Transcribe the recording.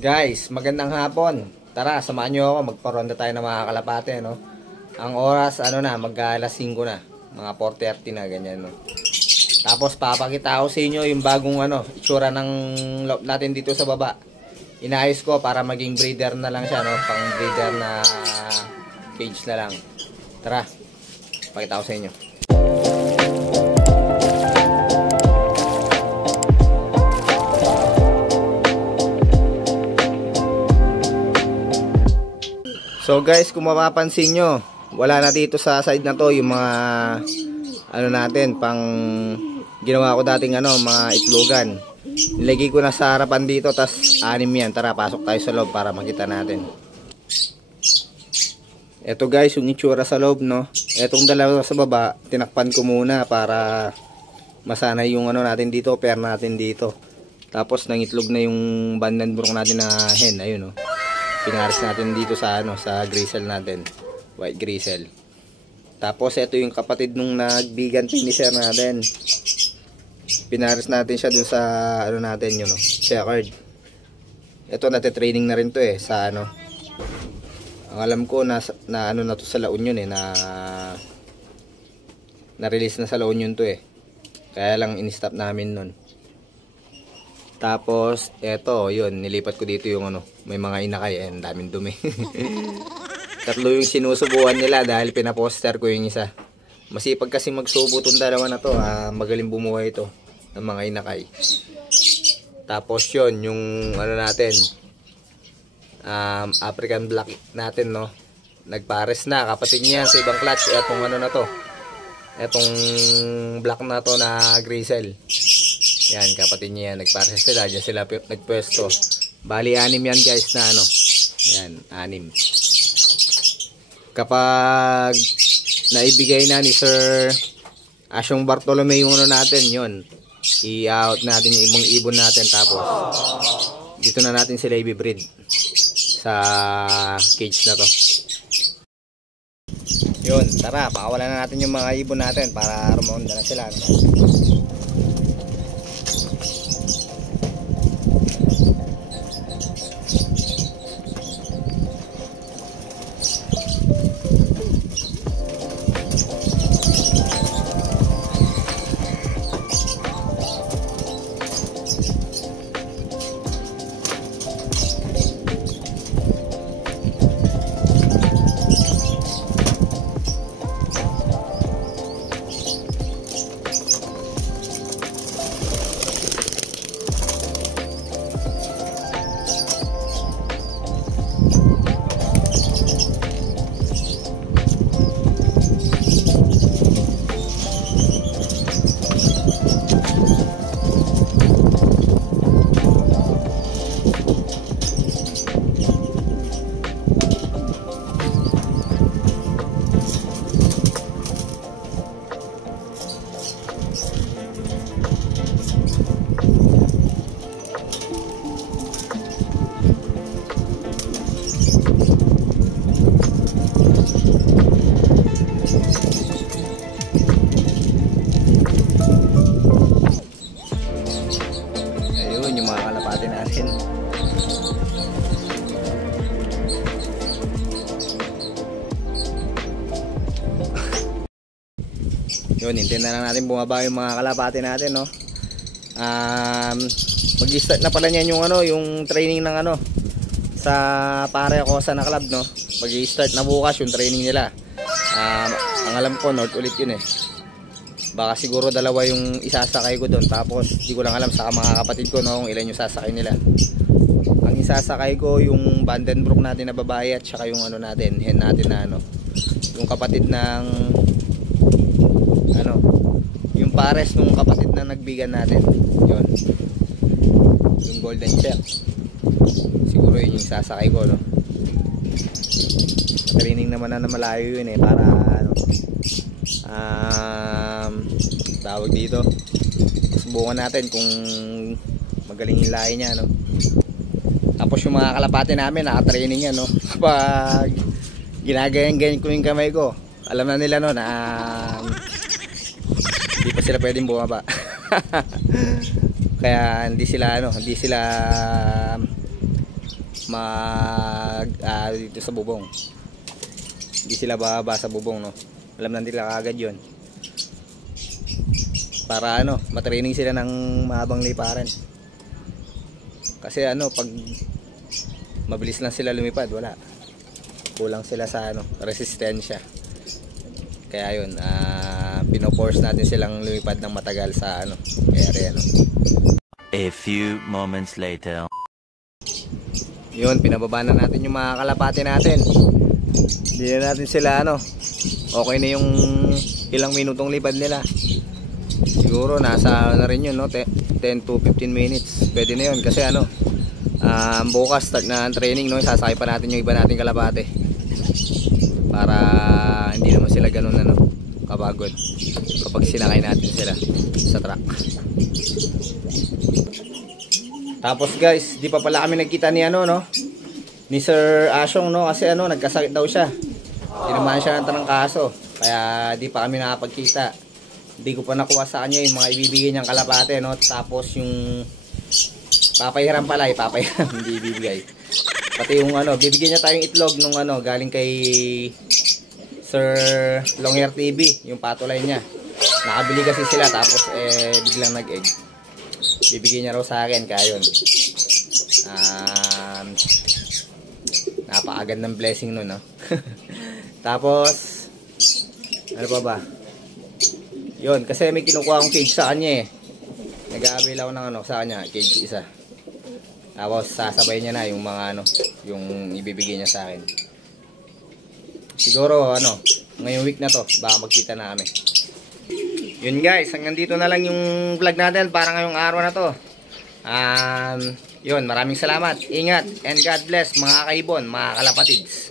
Guys, magandang hapon. Tara, samahan nyo ako. Magparonda tayo ng mga kalapate, no? Ang oras, mag-alas 5 na. Mga 4:30 na, ganyan, no? Tapos, papakita ko sa inyo yung bagong, itsura ng loop natin dito sa baba. Inayos ko para maging breeder na lang siya, no? Pang breeder na cage na lang. Tara, pakita ko sa inyo. So guys, kung mapapansin nyo, wala na dito sa side na to yung mga natin, pang ginawa ko dating mga itlogan. Nilagay ko na sa harapan dito, tas 6 yan. Tara, pasok tayo sa loob para makita natin. Eto guys, yung itsura sa loob, no. Etong dalawa sa baba, tinakpan ko muna para masanay yung natin dito, pair natin dito. Tapos nangitlog na yung Vandenbroek natin na hen, ayun, no. Pinaris natin dito sa sa grizzle natin, white grizzle. Tapos ito yung kapatid nung nagbigan finisher natin. Pinaris natin siya dun sa natin yun, checkered. Ito nate-training na rin to sa Ang alam ko na na to sa La Union na release na sa La Union to Kaya lang in-stop namin nun. Tapos, eto, yun, nilipat ko dito yung may mga inakay, ang daming dumi. Tatlo yung sinusubuan nila dahil pinaposter ko yung isa. Masipag kasi magsubo tong dalawa na to, magaling bumuhay ito ng mga inakay. Tapos yun, yung natin, African Black natin, no? Nagpares na, kapatid niya sa ibang clutch, etong na to. Etong black na to na grizzle. Yan, kapatid niya yan. Nagpares sila. Diyan sila nagpwesto. Bali, 6 yan guys na Yan, 6. Kapag naibigay na ni Sir Asyong Bartolome yung natin, yun. I-out natin yung ibang ibon natin. Tapos, dito na natin sila i-breed sa cage na to. Yun, tara. Pakawalan na natin yung mga ibon natin para rumonda na sila. Yun, hintayin na lang natin bumaba yung mga kalapati natin, no. Mag-start na pala niyan yung yung training ng sa Pare Cosa na club, no. Mag-start na bukas yung training nila. Ang alam ko north ulit yun Baka siguro dalawa yung isasakay ko doon. Tapos di ko lang alam sa mga kapatid ko, no, kung ilan yung sasakay nila. Ang isasakay ko yung Vandenbroek natin na babae at saka yung natin, hen natin na yung kapatid ng yung pares nung kapatid na nagbigan natin, yun, yung golden check, siguro yun yung sasakay ko, no. Training naman na malayo yun para tawag dito, subukan natin kung magaling yung lahi niya, no. Tapos yung mga kalapate namin naka-training yan, no. Kapag ginagayan-ganyan ko yung kamay ko, alam na nila, no, na hindi pa sila pwedeng bumaba. Kaya hindi sila dito sa bubong. Hindi sila bababa sa bubong, no. Alam na nila kagad 'yon. Para matraining sila ng mahabang liparan. Kasi pag mabilis lang sila lumipad, wala. Kulang sila sa resistensya. Kaya yun, pino-force natin silang lumipad ng matagal sa area, A few moments later. Yun, pinababa na natin yung mga kalapati natin. Hindi na natin sila okay na yung ilang minutong lipad nila. Siguro nasa na rin yun, 10 to 15 minutes. Pwede na yun kasi bukas start na ang training, sasakay pa natin yung iba nating kalapate para hindi naman sila ganun kapagod kapag sinakay natin sila sa truck. Tapos guys, di pa pala kami nagkita ni ni Sir Asyong, kasi nagkasakit daw siya. Tinamaan siya ng tarangkaso, kaya di pa kami nakapagkita. Hindi ko pa nakuha sa kanya yung mga ibibigay niyang kalapate, tapos yung papahiram pala, papahiram, hindi ibibigay. Pati yung bibigyan niya tayong itlog nung galing kay Sir Longhair TV, yung patulay niya. Nakabili kasi sila, tapos biglang nag-egg. Bibigyan niya raw sa akin, kaya yun. Napakagad ng blessing nun, Tapos ano pa ba? Yun, kasi may kinukuha akong cage sa kanya nag-aabil ako ng sa kanya, cage isa. Tapos sasabay niya na yung mga yung ibibigay niya sa akin. Siguro ngayong week na to, baka magkita na kami. Yun guys, hanggang dito na lang yung vlog natin para ngayong araw na to. Yun, maraming salamat. Ingat and God bless mga kaibon, mga kalapatids.